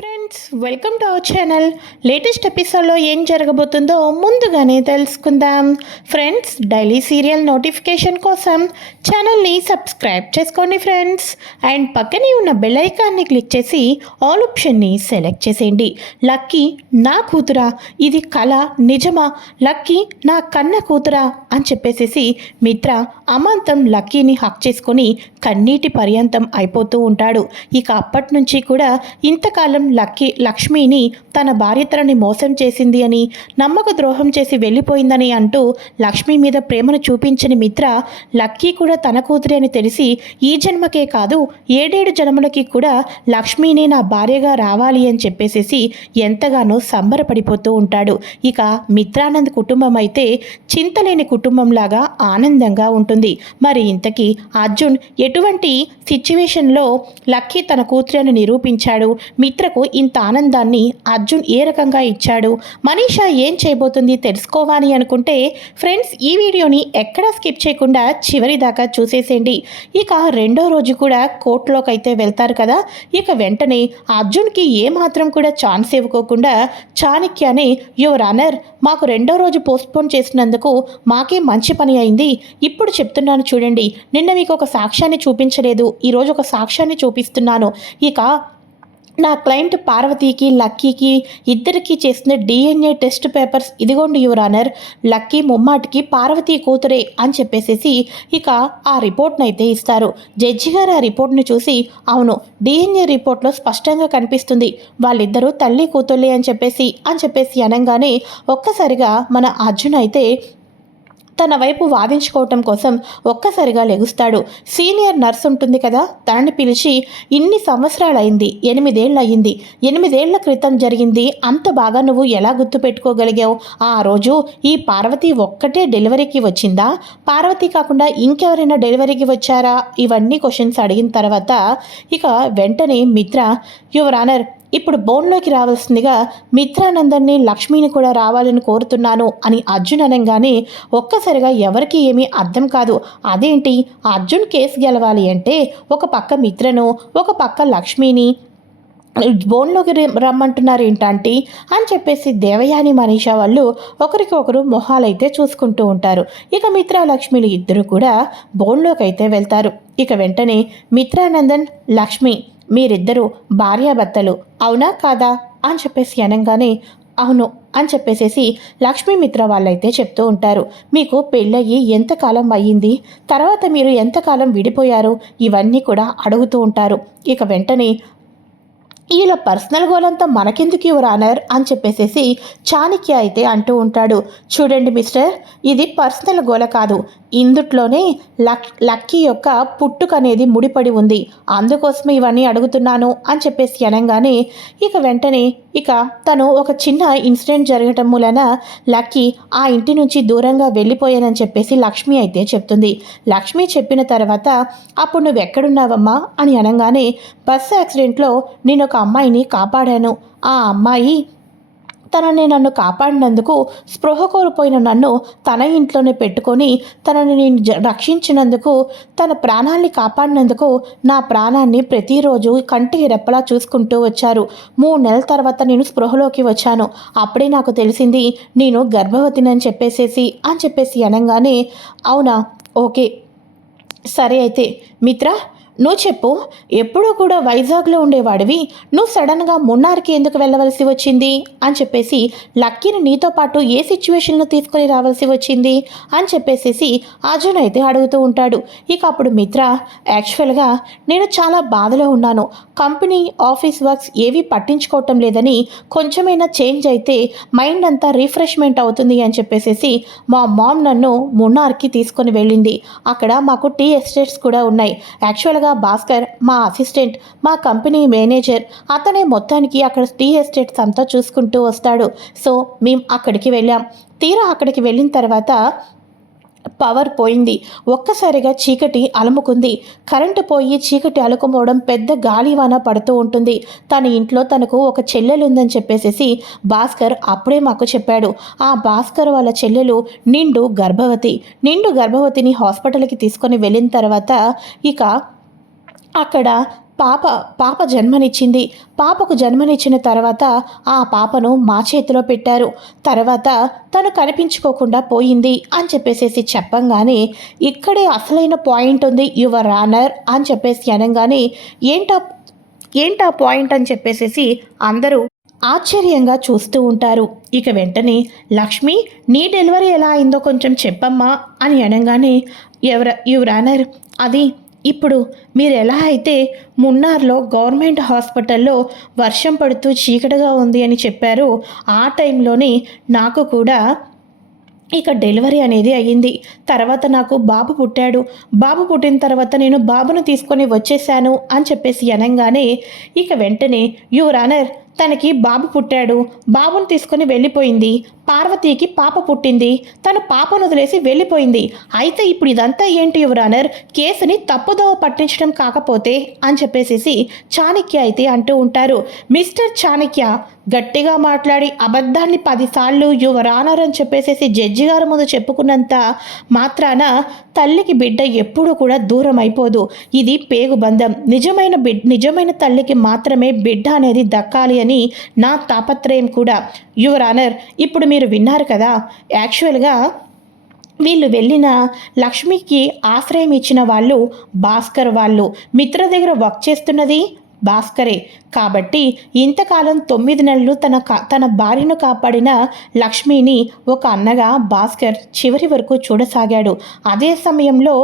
Friends, welcome to our channel. Latest ఎపిసోడ్లో ఏం జరగబోతుందో ముందుగానే తెలుసుకుందాం. ఫ్రెండ్స్, డైలీ సీరియల్ నోటిఫికేషన్ కోసం ఛానల్ని సబ్స్క్రైబ్ చేసుకోండి ఫ్రెండ్స్. అండ్ పక్కనే ఉన్న బెల్ ఐకాన్ని క్లిక్ చేసి ఆల్ ఆప్షన్ని సెలెక్ట్ చేసేయండి. లక్కీ నా కూతురా, ఇది కళ నిజమా, లక్కీ నా కన్న కూతురా అని చెప్పేసేసి మిత్ర అమాంతం లక్కీని హక్ చేసుకొని కన్నీటి పర్యంతం అయిపోతూ ఉంటాడు. ఇక అప్పటి నుంచి కూడా ఇంతకాలం లక్ష్మిని తన భార్య తనని మోసం చేసింది అని, నమ్మక ద్రోహం చేసి వెళ్ళిపోయిందని అంటూ లక్ష్మి మీద ప్రేమను చూపించని మిత్ర లక్కీ కూడా తన కూతురే అని తెలిసి ఈ జన్మకే కాదు 7 జన్మలకి కూడా లక్ష్మిని నా భార్యగా రావాలి అని చెప్పేసేసి ఎంతగానో సంబరపడిపోతూ ఉంటాడు. ఇక మిత్రానంద్ కుటుంబం అయితే చింతలేని కుటుంబంలాగా ఆనందంగా ఉంటుంది. మరి ఇంతకీ అర్జున్ ఎటువంటి సిచ్యువేషన్లో లక్కీ తన కూతురని నిరూపించాడు, మిత్రకు ఇంత ఆనందాన్ని అర్జున్ ఏ రకంగా ఇచ్చాడు, మనీషా ఏం చేయబోతుంది తెలుసుకోవాలి అనుకుంటే ఫ్రెండ్స్ ఈ వీడియోని ఎక్కడా స్కిప్ చేయకుండా చివరి దాకా చూసేసేయండి. ఇక రెండో రోజు కూడా కోర్టులోకి అయితే వెళ్తారు కదా. ఇక వెంటనే అర్జున్కి ఏమాత్రం కూడా ఛాన్స్ ఇవ్వకోకుండా చాణక్యనే, యువర్ ఆనర్, మాకు రెండో రోజు పోస్ట్పోన్ చేసినందుకు మాకే మంచి పని అయింది. ఇప్పుడు చెప్తున్నాను చూడండి, నిన్న మీకు ఒక సాక్ష్యాన్ని చూపించలేదు, ఈరోజు ఒక సాక్ష్యాన్ని చూపిస్తున్నాను. ఇక నా క్లయింట్ పార్వతీకి లక్కీకి ఇద్దరికి చేసిన DNA టెస్ట్ పేపర్స్ ఇదిగోండి యువర్ ఆనర్, లక్కీ ముమ్మాటికి పార్వతీ కూతురే అని చెప్పేసేసి ఇక ఆ రిపోర్ట్ని అయితే ఇస్తారు. జడ్జి గారు ఆ రిపోర్ట్ని చూసి, అవును, DNA రిపోర్ట్లో స్పష్టంగా కనిపిస్తుంది వాళ్ళిద్దరూ తల్లి కూతుర్లే అని చెప్పేసి అనగానే ఒక్కసారిగా మన అర్జున్ అయితే తన వైపు వాదించుకోవటం కోసం ఒక్కసారిగా లెగుస్తాడు. సీనియర్ నర్స్ ఉంటుంది కదా, తనని పిలిచి, ఇన్ని సంవత్సరాలైంది, 8 ఏళ్ళు అయ్యింది, 8 ఏళ్ల క్రితం జరిగింది అంత బాగా నువ్వు ఎలా గుర్తుపెట్టుకోగలిగావు? ఆ రోజు ఈ పార్వతి ఒక్కటే డెలివరీకి వచ్చిందా, పార్వతి కాకుండా ఇంకెవరైనా డెలివరీకి వచ్చారా? ఇవన్నీ క్వశ్చన్స్ అడిగిన తర్వాత ఇక వెంటనే మిత్ర, యువర్ ఆనర్, ఇప్పుడు బోన్లోకి రావాల్సిందిగా మిత్రానందన్ని లక్ష్మిని కూడా రావాలని కోరుతున్నాను అని అర్జున్ అనగానే ఒక్కసారిగా ఎవరికి ఏమీ అర్థం కాదు. అదేంటి, అర్జున్ కేసు గెలవాలి అంటే ఒక పక్క మిత్రను ఒక పక్క లక్ష్మిని బోన్లోకి రమ్మంటున్నారు ఏంటంటే అని చెప్పేసి దేవయాని మనీషా వాళ్ళు ఒకరికొకరు మొహాలైతే చూసుకుంటూ ఉంటారు. ఇక మిత్ర లక్ష్మిలు ఇద్దరు కూడా బోన్లోకి అయితే వెళ్తారు. ఇక వెంటనే మిత్రానందన్, లక్ష్మి మీరిద్దరూ భార్యాభర్తలు అవునా కాదా అని చెప్పేసి అనగానే అవును అని చెప్పేసేసి లక్ష్మీ మిత్ర వాళ్ళైతే చెప్తూ ఉంటారు. మీకు పెళ్ళయ్యి ఎంతకాలం అయ్యింది, తర్వాత మీరు ఎంతకాలం విడిపోయారు, ఇవన్నీ కూడా అడుగుతూ ఉంటారు. ఇక వెంటనే ఇలా పర్సనల్ గోల్ అంతా మనకెందుకు యువర్ ఆనర్ అని చెప్పేసేసి చాణక్య అయితే అంటూ ఉంటాడు. చూడండి మిస్టర్, ఇది పర్సనల్ గోల కాదు, ఇందుట్లోనే లక్కీ యొక్క పుట్టుక అనేది ముడిపడి ఉంది, అందుకోసమే ఇవన్నీ అడుగుతున్నాను అని చెప్పేసి అనగానే ఇక వెంటనే ఇక తను ఒక చిన్న ఇన్సిడెంట్ జరగటం మూలన లక్కీ ఆ ఇంటి నుంచి దూరంగా వెళ్ళిపోయానని చెప్పేసి లక్ష్మి అయితే చెప్తుంది. లక్ష్మి చెప్పిన తర్వాత అప్పుడు నువ్వు ఎక్కడున్నావమ్మా అని అనగానే బస్సు యాక్సిడెంట్లో నేను ఒక అమ్మాయిని కాపాడాను, ఆ అమ్మాయి తనని నన్ను కాపాడినందుకు స్పృహ కోల్పోయిన నన్ను తన ఇంట్లోనే పెట్టుకొని తనని నేను రక్షించినందుకు, తన ప్రాణాన్ని కాపాడినందుకు నా ప్రాణాన్ని ప్రతిరోజు కంటికి రెప్పలా చూసుకుంటూ వచ్చారు. 3 నెలల తర్వాత నేను స్పృహలోకి వచ్చాను. అప్పుడే నాకు తెలిసింది నేను గర్భవతినని చెప్పేసి అనగానే అవునా, ఓకే, సరే అయితే మిత్ర నువ్వు చెప్పు, ఎప్పుడూ కూడా వైజాగ్లో ఉండేవాడివి, నువ్వు సడన్గా మున్నార్కి ఎందుకు వెళ్ళవలసి వచ్చింది అని చెప్పేసి, లక్కీని నీతో పాటు ఏ సిచ్యువేషన్లో తీసుకొని రావాల్సి వచ్చింది అని చెప్పేసి అర్జున్ అయితే అడుగుతూ ఉంటాడు. ఇక అప్పుడు మిత్ర, యాక్చువల్గా నేను చాలా బాధలో ఉన్నాను, కంపెనీ ఆఫీస్ వర్క్స్ ఏవి పట్టించుకోవటం లేదని, కొంచెమైనా చేంజ్ అయితే మైండ్ అంతా రిఫ్రెష్మెంట్ అవుతుంది అని చెప్పేసి మా మామ్ నన్ను మున్నార్కి తీసుకొని వెళ్ళింది. అక్కడ మాకు టీ ఎస్టేట్స్ కూడా ఉన్నాయి. యాక్చువల్గా భాస్కర్ మా అసిస్టెంట్, మా కంపెనీ మేనేజర్, అతనే మొత్తానికి అక్కడ టీ ఎస్టేట్స్ అంతా చూసుకుంటూ వస్తాడు. సో మేము అక్కడికి వెళ్ళాం. తీరా అక్కడికి వెళ్ళిన తర్వాత పవర్ పోయింది, ఒక్కసారిగా చీకటి అలుముకుంది. కరెంటు పోయి చీకటి అలుకుపోవడం, పెద్ద గాలివాన పడుతూ ఉంటుంది. తన ఇంట్లో తనకు ఒక చెల్లెలు ఉందని చెప్పేసి భాస్కర్ అప్పుడే మాకు చెప్పాడు. ఆ భాస్కర్ వాళ్ళ చెల్లెలు నిండు గర్భవతిని హాస్పిటల్కి తీసుకొని వెళ్ళిన తర్వాత ఇక అక్కడ పాప పాప జన్మనిచ్చింది. పాపకు జన్మనిచ్చిన తర్వాత ఆ పాపను మా చేతిలో పెట్టారు. తర్వాత తను కనిపించుకోకుండా పోయింది అని చెప్పేసేసి చెప్పంగానే ఇక్కడే అసలైన పాయింట్ ఉంది యువర్ ఆనర్ అని చెప్పేసి అనగానే ఏంటా పాయింట్ అని చెప్పేసేసి అందరూ ఆశ్చర్యంగా చూస్తూ ఉంటారు. ఇక వెంటనే లక్ష్మి నీ డెలివరీ ఎలా అయిందో కొంచెం చెప్పమ్మా అని అనగానే యువర్ ఆనర్ అది ఇప్పుడు మీరు ఎలా అయితే మున్నార్లో గవర్నమెంట్ హాస్పిటల్లో వర్షం పడుతూ చీకటిగా ఉంది అని చెప్పారు, ఆ టైంలోనే నాకు కూడా ఇక డెలివరీ అనేది అయ్యింది. తర్వాత నాకు బాబు పుట్టాడు. బాబు పుట్టిన తర్వాత నేను బాబును తీసుకొని వచ్చేసాను అని చెప్పేసి అనగానే ఇక వెంటనే యువర్ ఆనర్ తనకి బాబు పుట్టాడు, బాబును తీసుకొని వెళ్ళిపోయింది. పార్వతీకి పాప పుట్టింది, తను పాపను వదిలేసి వెళ్ళిపోయింది. అయితే ఇప్పుడు ఇదంతా ఏంటి యువర్ ఆనర్, కేసుని తప్పుదోవ పట్టించడం కాకపోతే అని చెప్పేసి చాణక్య అయితే అంటూ ఉంటారు. మిస్టర్ చాణక్య గట్టిగా మాట్లాడి అబద్ధాన్ని 10 సార్లు యువర్ ఆనర్ అని చెప్పేసి జడ్జి గారి ముందు చెప్పుకున్నంత మాత్రాన తల్లికి బిడ్డ ఎప్పుడూ కూడా దూరం అయిపోదు. ఇది పేగుబంధం. నిజమైన తల్లికి మాత్రమే బిడ్డ అనేది దక్కాలి అని నా తాపత్రయం కూడా. యువర్ ఆనర్ ఇప్పుడు మీరు విన్నారు కదా, యాక్చువల్గా వీళ్ళు వెళ్ళిన లక్ష్మికి ఆశ్రయం ఇచ్చిన వాళ్ళు భాస్కర్ వాళ్ళు. మిత్ర దగ్గర వర్క్ చేస్తున్నది భాస్కరే. కాబట్టి ఇంతకాలం 9 నెలలు తన భార్యను కాపాడిన లక్ష్మిని ఒక అన్నగా భాస్కర్ చివరి వరకు చూడసాగాడు. అదే సమయంలో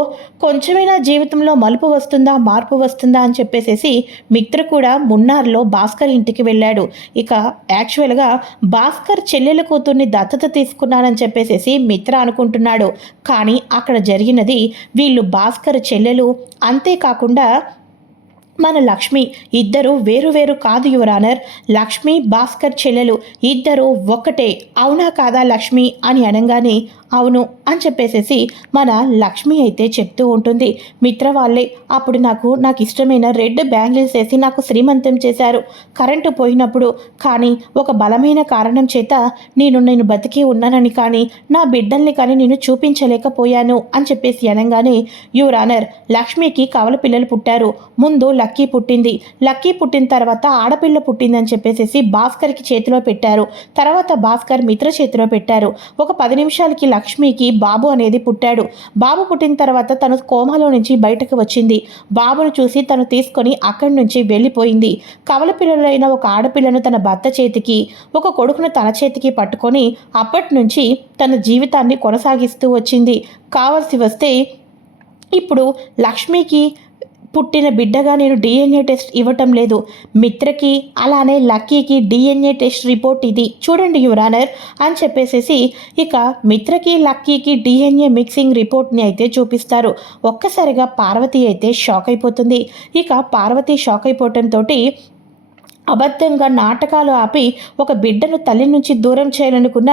కొంచెమైనా జీవితంలో మలుపు వస్తుందా, మార్పు వస్తుందా అని చెప్పేసి మిత్ర కూడా మున్నార్లో భాస్కర్ ఇంటికి వెళ్ళాడు. ఇక యాక్చువల్గా భాస్కర్ చెల్లెల కూతుర్ని దత్తత తీసుకున్నానని చెప్పేసి మిత్ర అనుకుంటున్నాడు. కానీ అక్కడ జరిగినది వీళ్ళు భాస్కర్ చెల్లెలు, అంతేకాకుండా మన లక్ష్మి ఇద్దరు వేరు కాదు యువర్ ఆనర్. లక్ష్మి భాస్కర్ చెల్లెలు ఇద్దరు ఒక్కటే. అవునా కాదా లక్ష్మి అని అనగానే అవును అని చెప్పేసేసి మన లక్ష్మి అయితే చెప్తూ ఉంటుంది. మిత్ర వాళ్ళే అప్పుడు నాకు ఇష్టమైన రెడ్ బ్యాంగిల్స్ వేసి నాకు శ్రీమంతం చేశారు కరెంటు పోయినప్పుడు. కానీ ఒక బలమైన కారణం చేత నేను బతికి ఉన్నానని కానీ నా బిడ్డల్ని కానీ నేను చూపించలేకపోయాను అని చెప్పేసి అనగానే యువర్ ఆనర్ లక్ష్మికి కవల పిల్లలు పుట్టారు. ముందు లక్కీ పుట్టింది. లక్కీ పుట్టిన తర్వాత ఆడపిల్ల పుట్టిందని చెప్పేసి భాస్కర్కి చేతిలో పెట్టారు. తర్వాత భాస్కర్ మిత్ర చేతిలో పెట్టారు. ఒక 10 నిమిషాలకి లక్ష్మికి బాబు అనేది పుట్టాడు. బాబు పుట్టిన తర్వాత తను కోమాలో నుంచి బయటకు వచ్చింది. బాబును చూసి తను తీసుకొని అక్కడి నుంచి వెళ్ళిపోయింది. కవల పిల్లలైన ఒక ఆడపిల్లను తన భర్త చేతికి, ఒక కొడుకును తన చేతికి పట్టుకొని అప్పటి నుంచి తన జీవితాన్ని కొనసాగిస్తూ వచ్చింది. కావాల్సి వస్తే ఇప్పుడు లక్ష్మికి పుట్టిన బిడ్డగా నేను డిఎన్ఏ టెస్ట్ ఇవ్వటం లేదు. మిత్రకి అలానే లక్కీకి డిఎన్ఏ టెస్ట్ రిపోర్ట్ ఇది చూడండి యువర్ ఆనర్ అని చెప్పేసి ఇక మిత్రకి లక్కీకి డిఎన్ఏ మిక్సింగ్ రిపోర్ట్ని అయితే చూపిస్తారు. ఒక్కసారిగా పార్వతి అయితే షాక్ అయిపోతుంది. ఇక పార్వతి షాక్ అయిపోవటంతో అబద్ధంగా నాటకాలు ఆపి ఒక బిడ్డను తల్లి నుంచి దూరం చేయాలనుకున్న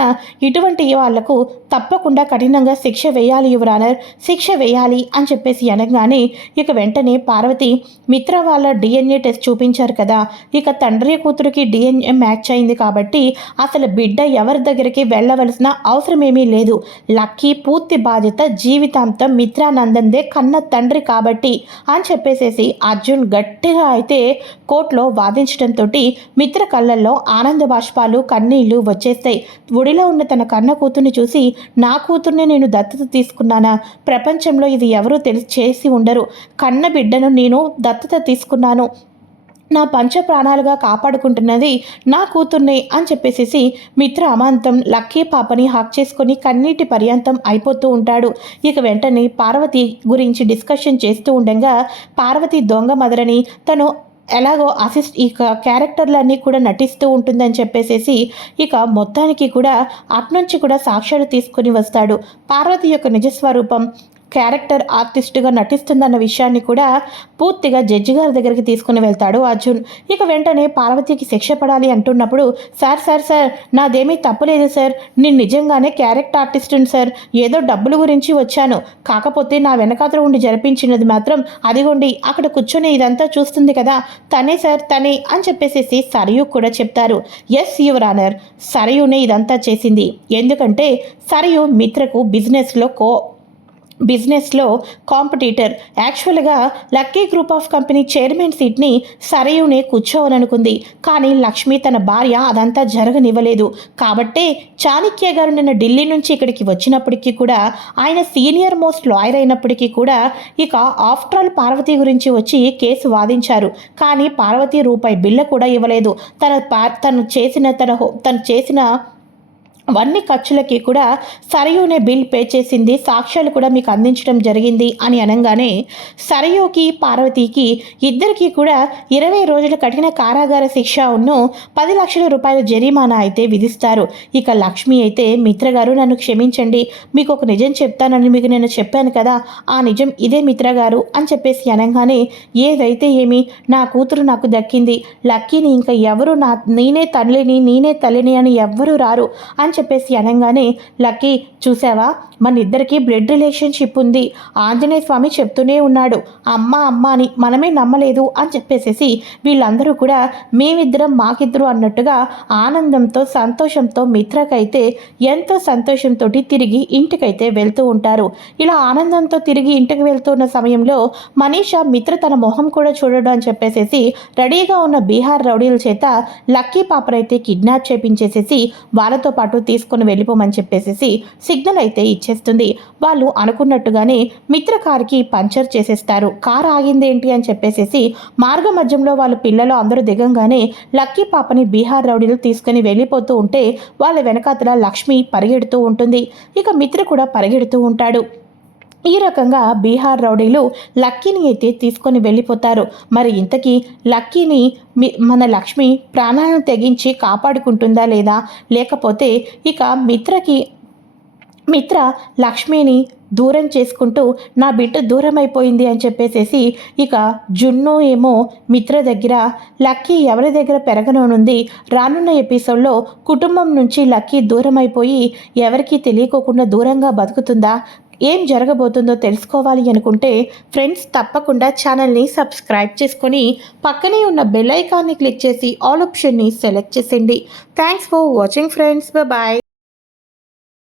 ఇటువంటి వాళ్లకు తప్పకుండా కఠినంగా శిక్ష వేయాలి యువర్ ఆనర్, శిక్ష వేయాలి అని చెప్పేసి అనగానే ఇక వెంటనే పార్వతి మిత్ర వాళ్ళ డిఎన్ఏ టెస్ట్ చూపించారు కదా, ఇక తండ్రి కూతురికి డిఎన్ఏ మ్యాచ్ అయింది కాబట్టి అసలు బిడ్డ ఎవరి దగ్గరికి వెళ్ళవలసిన అవసరమేమీ లేదు. లక్కీ పూర్తి బాధ్యత జీవితాంతం మిత్రానందందే కన్న తండ్రి కాబట్టి అని చెప్పేసేసి అర్జున్ గట్టిగా అయితే కోర్టులో వాదించడంతో మిత్ర కళ్ళల్లో ఆనంద బాష్పాలు కన్నీళ్లు వచ్చేస్తాయి. ఒడిలో ఉన్న తన కన్న కూతుర్ని చూసి నా కూతుర్నే నేను దత్తత తీసుకున్నానా, ప్రపంచంలో ఇది ఎవరూ చేసి ఉండరు, కన్న బిడ్డను నేను దత్తత తీసుకున్నాను, నా పంచ ప్రాణాలుగా కాపాడుకుంటున్నది నా కూతుర్నే అని చెప్పేసి మిత్ర అమాంతం లక్కీ పాపని హక్ చేసుకొని కన్నీటి పర్యంతం అయిపోతూ ఉంటాడు. ఇక వెంటనే పార్వతి గురించి డిస్కషన్ చేస్తూ ఉండగా పార్వతి దొంగ మదరని తను ఎలాగో ఈ క్యారెక్టర్లన్నీ కూడా నటిస్తూ ఉంటుందని చెప్పేసేసి ఇక మొత్తానికి కూడా అట్నుంచి కూడా సాక్ష్యాలు తీసుకుని వస్తాడు. పార్వతి యొక్క నిజస్వరూపం క్యారెక్టర్ ఆర్టిస్టుగా నటిస్తుందన్న విషయాన్ని కూడా పూర్తిగా జడ్జి గారి దగ్గరికి తీసుకుని వెళ్తాడు అర్జున్. ఇక వెంటనే పార్వతికి శిక్ష పడాలి అంటున్నప్పుడు సార్ నాదేమీ తప్పులేదు సార్, నేను నిజంగానే క్యారెక్టర్ ఆర్టిస్టుని సార్, ఏదో డబ్బుల గురించి వచ్చాను, కాకపోతే నా వెనకాతల ఉండి జరిపించినది మాత్రం అదిగోండి అక్కడ కూర్చొని ఇదంతా చూస్తుంది కదా తనే సార్ తనే అని చెప్పేసి సరయు కూడా చెప్తారు. ఎస్ యువర్ ఆనర్, సరయునే ఇదంతా చేసింది. ఎందుకంటే సరయు మిత్రకు బిజినెస్లో కాంపిటీటర్. యాక్చువల్గా lucky group of company chairman సీట్ని సరయునే కూర్చోవాలనుకుంది. కానీ లక్ష్మి తన భార్య అదంతా జరగనివ్వలేదు. కాబట్టే చాణక్య గారు నిన్న ఢిల్లీ నుంచి ఇక్కడికి వచ్చినప్పటికీ కూడా, ఆయన సీనియర్ మోస్ట్ లాయర్ అయినప్పటికీ కూడా, ఇక ఆఫ్టర్ ఆల్ పార్వతి గురించి వచ్చి కేసు వాదించారు. కానీ పార్వతి రూపాయి బిల్ల కూడా ఇవ్వలేదు. తను చేసిన అవన్నీ ఖర్చులకి కూడా సరయునే బిల్ పే చేసింది, సాక్ష్యాలు కూడా మీకు అందించడం జరిగింది అని అనగానే, సరయుకి పార్వతికి ఇద్దరికీ కూడా 20 రోజుల కఠిన కారాగార శిక్ష ఉన్ను 10 లక్షల రూపాయల జరిమానా అయితే విధిస్తారు. ఇక లక్ష్మి అయితే, మిత్ర గారు నన్ను క్షమించండి, మీకు ఒక నిజం చెప్తానని మీకు నేను చెప్పాను కదా, ఆ నిజం ఇదే మిత్ర గారు అని చెప్పేసి అనగానే, ఏదైతే ఏమి, నా కూతురు నాకు దక్కింది, లక్కీని ఇంకా ఎవరు నేనే తల్లిని అని ఎవ్వరూ రారు అని చెప్పేసి అనగానే, లక్కీ చూసావా, మన ఇద్దరికి బ్లడ్ రిలేషన్షిప్ ఉంది, ఆంజనేయ స్వామి చెప్తూనే ఉన్నాడు అమ్మ అని, మనమే నమ్మలేదు అని చెప్పేసేసి వీళ్ళందరూ కూడా మేమిద్దరం మాకిద్దరు అన్నట్టుగా ఆనందంతో సంతోషంతో మిత్రకైతే ఎంతో సంతోషంతో తిరిగి ఇంటికైతే వెళ్తూ ఉంటారు. ఇలా ఆనందంతో తిరిగి ఇంటికి వెళ్తున్న సమయంలో మనీషా మిత్ర తన మొహం కూడా చూడడం అని చెప్పేసేసి రెడీగా ఉన్న బీహార్ రౌడీల చేత లక్కీ పాపనైతే కిడ్నాప్ చేపించేసేసి వాళ్ళతో పాటు తీసుకొని వెళ్ళిపోమని చెప్పేసి సిగ్నల్ అయితే ఇచ్చేస్తుంది. వాళ్ళు అనుకున్నట్టుగానే మిత్ర కారుకి పంచర్ చేసేస్తారు. కారు ఆగిందేంటి అని చెప్పేసి మార్గ మధ్యంలో వాళ్ళ పిల్లలు అందరూ దిగంగానే లక్కీ పాపని బీహార్ రౌడీలు తీసుకుని వెళ్ళిపోతూ ఉంటే వాళ్ళ వెనకాతల లక్ష్మి పరిగెడుతూ ఉంటుంది. ఇక మిత్ర కూడా పరిగెడుతూ ఉంటాడు. ఈ రకంగా బీహార్ రౌడీలు లక్కీని అయితే తీసుకొని వెళ్ళిపోతారు. మరి ఇంతకీ లక్కీని మన లక్ష్మి ప్రాణాలను తెగించి కాపాడుకుంటుందా లేదా, లేకపోతే ఇక మిత్ర లక్ష్మిని దూరం చేసుకుంటూ నా బిడ్డ దూరం అయిపోయింది అని చెప్పేసేసి ఇక జున్ను ఏమో మిత్ర దగ్గర, లక్కీ ఎవరి దగ్గర పెరగనుంది, రానున్న ఎపిసోడ్లో కుటుంబం నుంచి లక్కీ దూరం అయిపోయి ఎవరికీ తెలియకోకుండా దూరంగా బతుకుతుందా, ఏం జరగబోతుందో తెలుసుకోవాలి అనుకుంటే ఫ్రెండ్స్ తప్పకుండా ఛానల్ని సబ్స్క్రైబ్ చేసుకొని పక్కనే ఉన్న బెల్ ఐకాన్ని క్లిక్ చేసి ఆల్ ఆప్షన్ని సెలెక్ట్ చేసేయండి. Thanks for watching friends, bye.